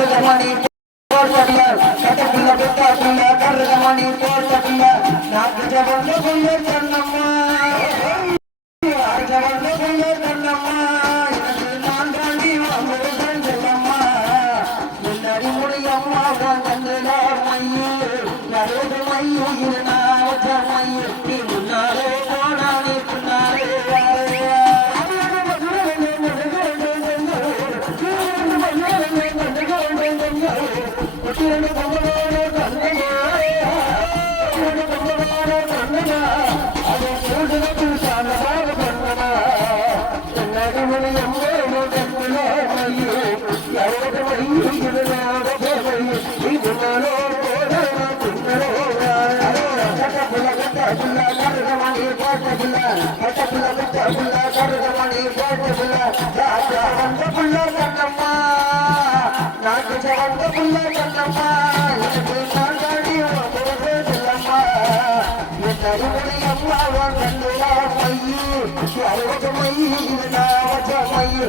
கருகமணி போட்டபில்ல கட்டபில்ல பெத்தாபில்ல கருகமணி போட்டபில்ல நாக்கு ஜவந்த புள்ள கண்ணம்மா ஜவந்த புள்ள கண்ணம்மா எனக்கு நான் தாண்டி வாங்குறேன் செல்லம்மா முன்னாடி மொழி அம்மா தான் கண்ணுல மையு நடுவது மையு இது நான் மையு நீ முன்னாலே போனானே பின்னாலே நாட்டு சவந்த புள்ள கண்ணம்மா அம்மாவா கண்ணுலா மையு அறுபது மையு இது நாவச்ச மையு